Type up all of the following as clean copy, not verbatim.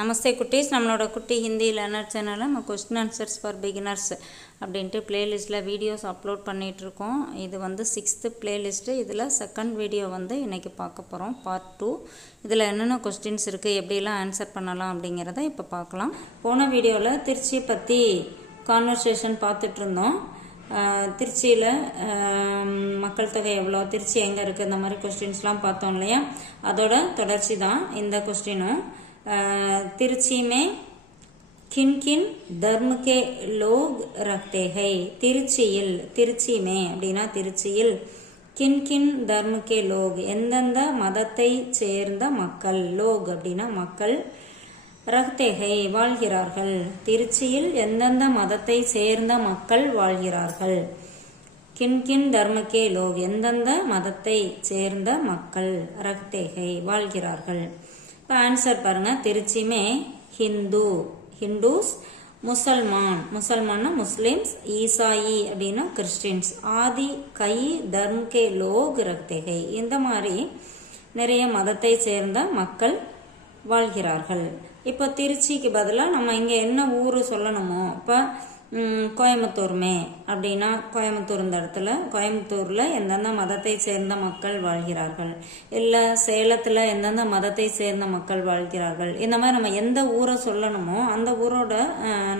நமஸ்தே குட்டீஸ், நம்மளோட குட்டி ஹிந்தி லேர்னர் சேனலில் நம்ம கொஸ்டின் ஆன்சர்ஸ் ஃபார் பிகினர்ஸ் அப்படின்ட்டு பிளேலிஸ்ட்டில் வீடியோஸ் அப்லோட் பண்ணிகிட்ருக்கோம். இது வந்து 6th பிளேலிஸ்ட்டு. இதில் செகண்ட் வீடியோ வந்து இன்றைக்கி பார்க்க போகிறோம், பார்ட் 2. இதில் என்னென்ன கொஸ்டின்ஸ் இருக்குது, எப்படிலாம் ஆன்சர் பண்ணலாம் அப்படிங்கிறத இப்போ பார்க்கலாம். போன வீடியோவில் திருச்சியை பற்றி கான்வர்சேஷன் பார்த்துட்ருந்தோம். திருச்சியில் மக்கள் தொகை எவ்வளோ, திருச்சி எங்கே இருக்குது, இந்த மாதிரி கொஸ்டின்ஸ்லாம் பார்த்தோம் இல்லையா. அதோட தொடர்ச்சி தான் இந்த கொஸ்டினும். तिरछी में किन किन धर्म के लोग रखते हैं. திருச்சி में அப்படின்னா திருச்சியில் கின் கின் தர்ம கே லோக் எந்தெந்த மதத்தை சேர்ந்த மக்கள், லோக் அப்படின்னா மக்கள், ரக்தே ஹை வாழ்கிறார்கள். திருச்சியில் எந்தெந்த மதத்தை சேர்ந்த மக்கள் வாழ்கிறார்கள். கின் கின் தர்ம கே லோக் எந்தெந்த மதத்தை சேர்ந்த மக்கள், ரக்தே ஹை வாழ்கிறார்கள். இப்போ ஆன்சர் பாருங்க. திருச்சி மே ஹிந்துஸ், முசல்மான்னா முஸ்லிம்ஸ், ஈசாயி அப்படின்னா கிறிஸ்டின்ஸ், ஆதி கை தர்ம கே லோக் ரக்தே ஹை இந்த மாதிரி நிறைய மதத்தை சேர்ந்த மக்கள் வாழ்கிறார்கள். இப்போ திருச்சிக்கு பதிலாக நம்ம இங்கே என்ன ஊர் சொல்லணுமோ, இப்போ கோயம்புத்தூர்மே அப்படின்னா கோயம்புத்தூர், இந்த இடத்துல கோயம்புத்தூரில் எந்தெந்த மதத்தை சேர்ந்த மக்கள் வாழ்கிறார்கள், இல்லை சேலத்தில் எந்தெந்த மதத்தை சேர்ந்த மக்கள் வாழ்கிறார்கள், இந்த மாதிரி நம்ம எந்த ஊரை சொல்லணுமோ அந்த ஊரோட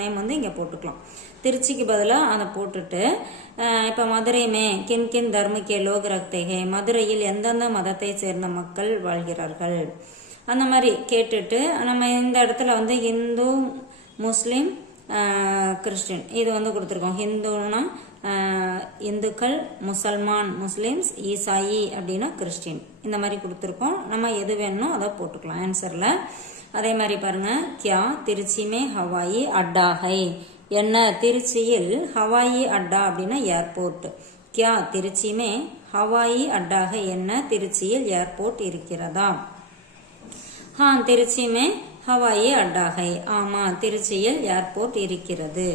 நேம் வந்து இங்கே போட்டுக்கலாம். திருச்சிக்கு பதிலாக அதை போட்டுட்டு இப்போ மதுரைமே கின் கின் தர்ம கே லோக் ரக்தே ஹை மதுரையில் எந்தெந்த மதத்தை சேர்ந்த மக்கள் வாழ்கிறார்கள் அந்த மாதிரி கேட்டுட்டு நம்ம இந்த இடத்துல வந்து இந்து, முஸ்லீம், கிறிஸ்டின் இது வந்து கொடுத்துருக்கோம். ஹிந்துனா இந்துக்கள், முசல்மான் முஸ்லிம்ஸ், ஈசாயி அப்படின்னா கிறிஸ்டின் இந்த மாதிரி கொடுத்துருக்கோம். நம்ம எது வேணுமோ அதை போட்டுக்கலாம் ஆன்சரில். அதே மாதிரி பாருங்க. கியா திருச்சி மே ஹவாயி அட்டா ஹை என்ன, திருச்சியில் ஹவாயி அட்டா அப்படின்னா ஏர்போர்ட். கியா திருச்சி மே ஹவாயி அட்டா ஹை என்ன, திருச்சியில் ஏர்போர்ட் இருக்கிறதா. திருச்சி மே ஹவாயி அட்டா ஹை ஆமா, திருச்சியில் ஏர்போர்ட் இருக்கிறது.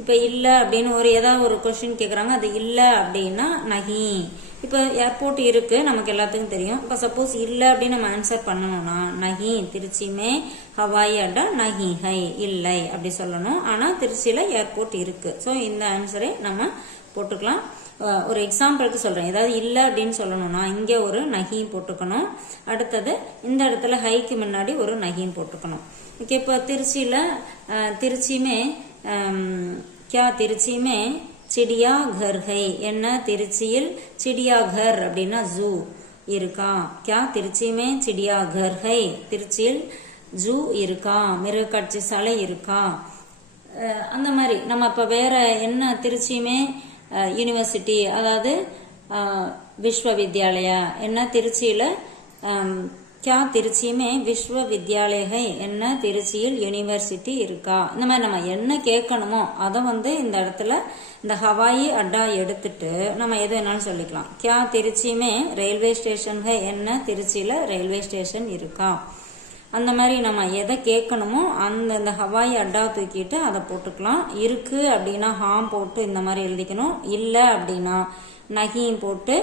இப்போ இல்லை அப்படின்னு ஏதாவது ஒரு கொஸ்டின் கேட்குறாங்க, அது இல்லை அப்படின்னா நஹி. இப்போ ஏர்போர்ட் இருக்கு நமக்கு எல்லாத்துக்கும் தெரியும். இப்போ சப்போஸ் இல்லை அப்படின்னு நம்ம ஆன்சர் பண்ணணும்னா நஹி திருச்சி மே ஹவாயி அட்டா நஹி ஹை இல்லை அப்படி சொல்லணும். ஆனால் திருச்சியில் ஏர்போர்ட் இருக்கு. ஸோ இந்த ஆன்சரை நம்ம போட்டுக்கலாம். ஒரு எக்ஸாம்பிளுக்கு சொல்கிறேன். ஏதாவது இல்லை அப்படின்னு சொல்லணும்னா இங்கே ஒரு நகியும் போட்டுக்கணும். அடுத்தது இந்த இடத்துல ஹைக்கு முன்னாடி ஒரு நகியும் போட்டுக்கணும். ஓகே. இப்போ திருச்சியில் திருச்சியுமே கியா திருச்சியுமே சிடியா கர் ஹை என்ன, திருச்சியில் சிடியா கர் அப்படின்னா ஜூ இருக்கா. கியா திருச்சியுமே சிடியா கர் ஹை திருச்சியில் ஜூ இருக்கா, மிருகக்காட்சி சாலை இருக்கா. அந்த மாதிரி நம்ம இப்போ வேற என்ன, திருச்சியுமே யூனிவர்சிட்டி அதாவது விஸ்வவித்யாலயா என்ன, திருச்சியில் கியா திருச்சியுமே விஸ்வவித்யாலய என்ன, திருச்சியில் யூனிவர்சிட்டி இருக்கா. இந்த மாதிரி நம்ம என்ன கேட்கணுமோ அதை வந்து இந்த இடத்துல இந்த ஹவாயி அட்டா எடுத்துட்டு நம்ம எது வேணாலும் சொல்லிக்கலாம். கியா திருச்சியுமே ரயில்வே ஸ்டேஷன் என்ன, திருச்சியில் ரயில்வே ஸ்டேஷன் இருக்கா. அந்த மாதிரி நம்ம எதை கேட்கணுமோ அந்த ஹவாயி அட்டா தூக்கிட்டு அதை போட்டுக்கலாம். இருக்கு அப்படின்னா ஹாம் போட்டு இந்த மாதிரி எழுதிக்கணும். இல்லை அப்படின்னா நகியும் போட்டு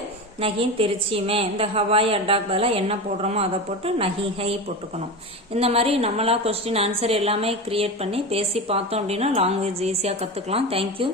நகியும் திருச்சியுமே இந்த ஹவாயி அட்டாக்கு பதிலாக என்ன போடுறோமோ அதை போட்டு நகி ஹை போட்டுக்கணும். இந்த மாதிரி நம்மளா கொஸ்டின் ஆன்சர் எல்லாமே கிரியேட் பண்ணி பேசி பார்த்தோம் அப்படின்னா லாங்குவேஜ் ஈஸியாக கற்றுக்கலாம். தேங்க்யூ.